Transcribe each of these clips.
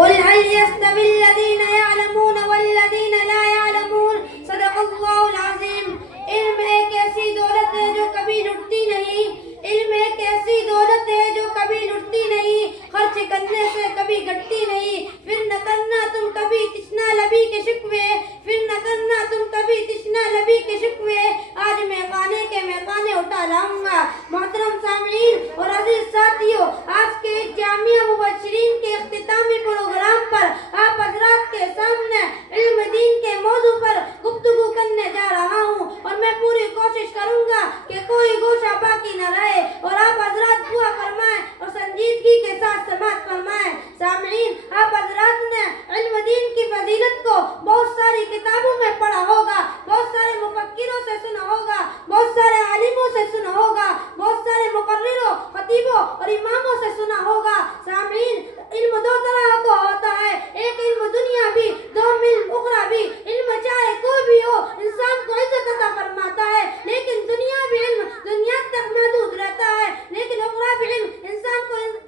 قل هل يستوي الذين يعلمون والذين لا يعلمون صدق اللہ العظیم. علم ایک ایسی دولت ہے جو کبھی لٹتی نہیں. علم ایک ایسی دولت ہے جو کبھی لٹتی نہیں, خرچ کرنے سے کبھی گھٹتی نہیں. پھر نہ کرنا تم کبھی تشنا لبی کے شکوے, پھر نہ کرنا تم کبھی تشنا لبی کے شکوے. آج میں خانے کے میخانے اٹھا لاؤں گا. محترم سامعین اور عزیز ساتھیوں, آج کے جامعہ مبشرین کے اختتامی پروگرام پر آپ حضرات کے سامنے علم دین کے موضوع پر گفتگو کرنے جا رہا ہوں, اور میں پوری کوشش کروں گا کہ کوئی گوشہ باقی نہ رہے, اور آپ حضرات دعا فرمائیں اور سنجیدگی کے ساتھ سماعت فرمائیں. سامعین, آپ حضرات نے علم دین کی فضیلت کو بہت ساری کتابوں میں پڑھا ہوگا, بہت سارے مفکروں سے سنا ہوگا, بہت سارے عالموں سے سنا ہوگا, بہت سارے مقرروں, خطیبوں اور اماموں سے سنا ہوگا. سامعین, علم دو طرح کا ہوتا ہے, ایک علم دنیا بھی, دو علم اخرى بھی. علم چاہے کوئی بھی ہو انسان کو عزت عطا فرماتا ہے, لیکن دنیا بھی علم دنیا تک محدود رہتا ہے, لیکن اخرى بھی علم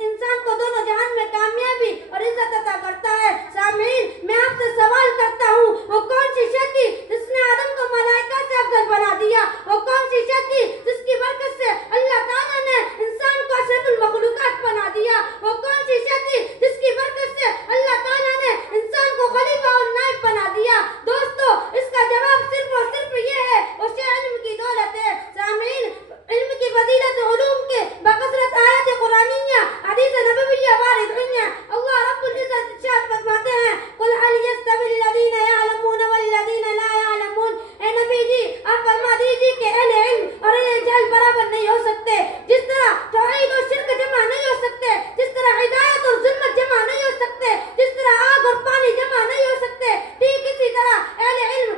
انسان کو دونوں جہان میں کامیابی اور عزت عطا کرتا ہے. سامعین, میں آپ سے سوال کرتا ہوں, وہ کون سی شے تھی جس نے آدم کو ملائکہ سے افضل بنا دیا؟ وہ کون سی شے تھی جس کی برکت سے اللہ تعالیٰ نے انسان کو اشرف المخلوقات بنا دیا؟ وہ کون سی شے تھی جس کی برکت سے اللہ تعالیٰ نے انسان کو خلیفہ اور نائب بنا دیا؟ دوستو, اس کا جواب صرف اور صرف یہ ہے, اسے علم کی دولت ہے. سامعین, علم کی فضیلت علوم کے بکثرت آیات قرآنیہ, حدیث نبویہ وارد ہوئی ہیں. اللہ رب العزت ارشاد فرماتے ہیں, قل هل يستوي الذين يعلمون والذين لا يعلمون. اے نبی جی, آپ فرما دیجیے کہ اہل علم اور اہل جہل برابر نہیں ہو سکتے. جس طرح توحید اور شرک جمع نہیں ہو سکتے, جس طرح ہدایت اور ظلمت جمع نہیں ہو سکتے, جس طرح آگ اور پانی جمع نہیں ہو سکتے, ٹھیک اسی طرح اہل علم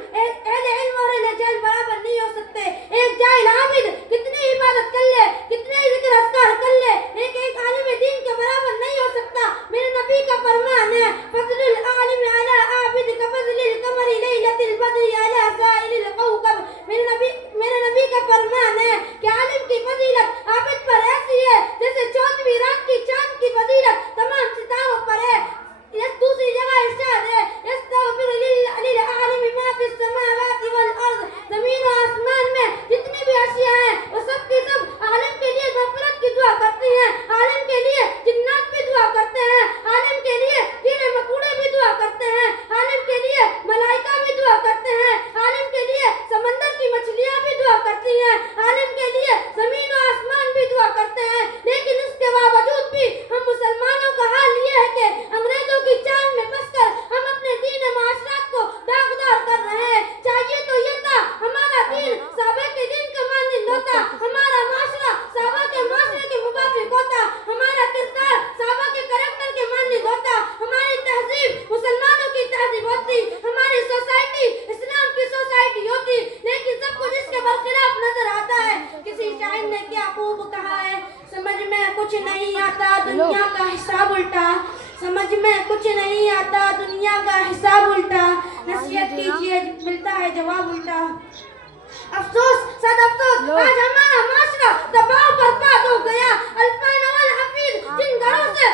اور اہل جہل برابر نہیں ہو سکتے. ایک جاہل عابد کتنی عبادت کر لے, کتنے ذکر اذکار کر لے, ایک عالم دین کے برابر نہیں ہو سکتا. میرے نبی کا فرمان ہے, فضل العالم علی عابد کفضل القمر لیلۃ البدر علی سائر الکوكب. میرے نبی کا فرمان ہے کہ عالم کی فضیلت عابد پر ایسی ہے جیسے 14ویں رات کی چاند کی فضیلت تمام ستاروں پر ہے. دوسری جگہ ارشاد ہے, استغفر للعالم ما فی السماوات والارض. زمین و آسمان میں جتنی بھی اشیاء ہیں وہ سب کی سب عالم کے لیے مغفرت کی دعا کرتی ہیں. عالم کے لیے جنات بھی دعا کرتے ہیں, عالم کے لیے کیڑے مکوڑے بھی دعا کرتے ہیں, عالم کے لیے ملائکہ بھی دعا کرتے ہیں, عالم کے لیے سمندر کی مچھلیاں بھی دعا کرتی ہیں, عالم کے لیے زمین و آسمان بھی دعا کرتے ہیں. لیکن اس کے باوجود بھی ہم مسلمانوں کا حال یہ ہے کہ انگریزوں کی چال میں پھنس کر ہم اپنے دین معاشرات کو داغدار کر رہے ہیں. چاہیے تو یہ تھا ہمارا دین صحابہ کے دین کا مانند ہوتا, ہمارا معاشرہ صحابہ کے معاشرے کے مطابق ہوتا, ہمارا کردار صحابہ کے کریکٹر کے مانند ہوتا, ہماری تہذیب مسلمانوں کی تہذیب ہوتی, ہماری سوسائٹی اسلام کی سوسائٹی ہوتی. لیکن سب کچھ اس کے برخلاف نظر آتا ہے. کسی شاعر نے کیا خوب کہا ہے, سمجھ میں کچھ نہیں آتا دنیا کا حساب الٹا, سمجھ میں کچھ نہیں آتا دنیا کا حساب الٹا, نصیحت کیجیے ملتا ہے جواب الٹا. افسوس صد افسوس, آج ہمارا معاشرہ تباہ برباد ہو گیا. الفان والحفیظ جن گھروں سے